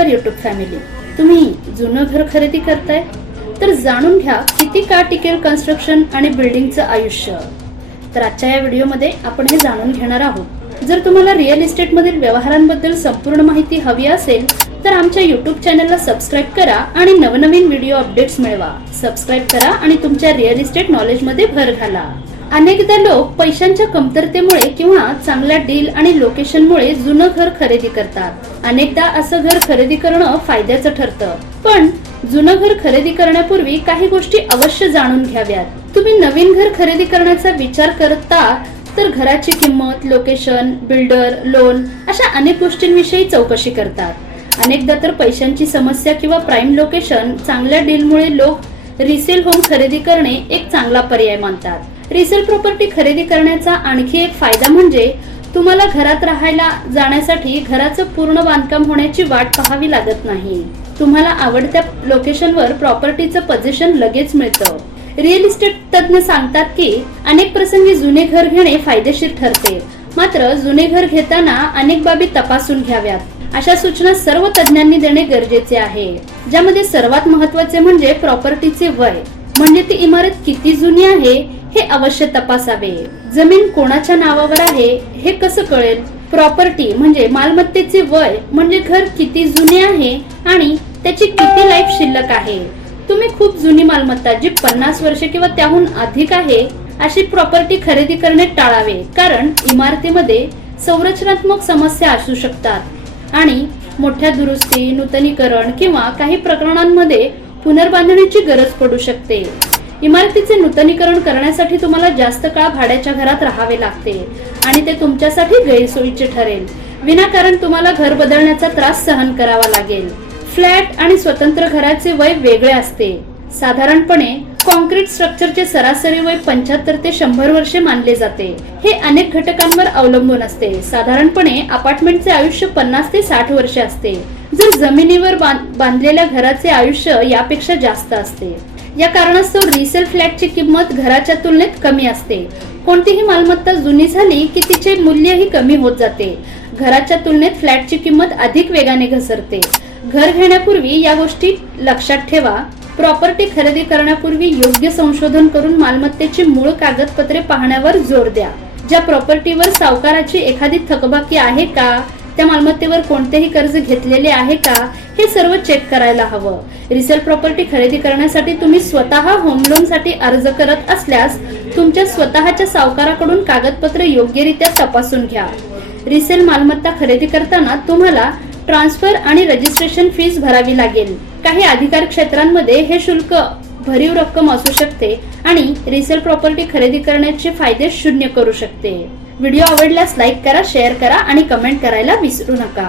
नमस्कार YouTube family तुम्ही जुनं घर खरेदी करताय? तर जाणून घ्या किती काळ टिकेल कन्स्ट्रक्शन आणि बिल्डिंगचं आयुष्य. तर आजच्या या व्हिडिओमध्ये आपण हे जाणून घेणार आहोत. जर तुम्हाला रिअल इस्टेटमधील व्यवहारांबद्दल संपूर्ण माहिती हवी असेल तर आमच्या युट्यूब चॅनलला सबस्क्राईब करा आणि नवनवीन व्हिडिओ अपडेट्स मिळवा. सबस्क्राईब करा आणि तुमच्या रिअल इस्टेट नॉलेजमध्ये भर घाला. अनेकदा लोक पैशांच्या कमतरतेमुळे किंवा चांगल्या डील आणि लोकेशनमुळे जुनं घर खरेदी करतात. अनेकदा असं घर खरेदी करणं फायद्याचं ठरतं. पण जुनं घर खरेदी करण्यापूर्वी काही गोष्टी अवश्य जाणून घ्याव्यात. तुम्ही नवीन घर खरेदी करण्याचा विचार करता तर घराची किंमत लोकेशन बिल्डर लोन अशा अनेक गोष्टींविषयी चौकशी करतात. अनेकदा तर पैशांची समस्या किंवा प्राईम लोकेशन चांगल्या डीलमुळे लोक रिसेल होम खरेदी करणे एक चांगला पर्याय मानतात. रिसेल प्रॉपर्टी खरेदी करण्याचा आणखी एक फायदा म्हणजे तुम्हाला घरात राहायला जाण्यासाठी घराचं पूर्ण बांधकाम होण्याची वाट पाहावी लागत नाही. तुम्हाला आवडत्या लोकेशनवर प्रॉपर्टीचं पोझिशन लगेच मिळतं. रिअल इस्टेट तज्ज्ञ सांगतात की अनेक प्रसंगी जुने घर घेणे फायदेशीर ठरते. मात्र जुने घर घेताना अनेक बाबी तपासून घ्याव्यात. अशा सूचना सर्व तज्ज्ञांनी देणे गरजेचे आहे. ज्यामध्ये सर्वात महत्त्वाचे म्हणजे प्रॉपर्टीचे वय. म्हणजे ती इमारत किती जुनी आहे हे अवश्य तपासावे. जमीन कोणाच्या नावावर आहे हे कसं कळेल? प्रॉपर्टी म्हणजे मालमत्तेचे वय म्हणजे घर किती जुने आहे आणि त्याची किती लाईफ शिल्लक आहे. तुम्ही खूप जुनी मालमत्ता जी पन्नास वर्षे किंवा त्याहून अधिक आहे अशी प्रॉपर्टी खरेदी करणे टाळावे. कारण इमारतीमध्ये संरचनात्मक समस्या असू शकतात. आणि मोठ्या दुरुस्ती नूतनीकरण किंवा काही प्रकरणांमध्ये पुनर्बांधणीची गरज पडू शकते. इमारतीचे नूतनीकरण करण्यासाठी तुम्हाला जास्त काळ भाड्याच्या घरात राहावे लागते आणि ते तुमच्यासाठी गैरसोयीचे ठरेल. विनाकारण तुम्हाला घर बदलण्याचा त्रास सहन करावा लागेल. फ्लॅट आणि स्वतंत्र घराचे वय वेगळे असते. साधारणपणे कॉन्क्रीट स्ट्रक्चरचे सरासरी वय पंच्याहत्तर ते शंभर वर्षे मानले जाते. हे अनेक घटकांवर अवलंबून असते. साधारणपणे अपार्टमेंटचे आयुष्य पन्नास ते साठ वर्षे असते. जर जमिनीवर बांध- बांधलेल्या घराचे आयुष्य यापेक्षा जास्त असते. या कारणास्तव रिसेल फ्लॅटची किंमत घराच्या तुलनेत कमी असते. कोणतीही मालमत्ता जुनी झाली की तिचे मूल्यही कमी होत जाते. घराच्या तुलनेत फ्लॅटची किंमत अधिक वेगाने घसरते. घर घेण्यापूर्वी या गोष्टी लक्षात ठेवा. प्रॉपर्टी खरेदी करण्यापूर्वी योग्य संशोधन करून मालमत्तेची मूळ कागदपत्रे पाहण्यावर जोर द्या. ज्या प्रॉपर्टीवर सावकाराची एखादी थकबाकी आहे का? त्या मालमत्तेवर कोणतेही कर्ज घेतलेले आहे का? हे सर्व चेक करायला हवं. रिसेल प्रॉपर्टी खरेदी करण्यासाठी तुम्ही स्वतः होम लोनसाठी अर्ज करत असल्यास तुमच्या स्वतःच्या सावकाराकडून कागदपत्र योग्यरित्या तपासून घ्या. रिसेल मालमत्ता खरेदी करताना तुम्हाला ट्रान्सफर आणि रजिस्ट्रेशन फीस भरावी लागेल. काही अधिकार क्षेत्रांमध्ये हे शुल्क भरीव रक्कम असू शकते आणि रिसेल प्रॉपर्टी खरेदी करण्याचे फायदे शून्य करू शकते. व्हिडिओ आवडल्यास लाईक करा शेअर करा आणि कमेंट करायला विसरू नका.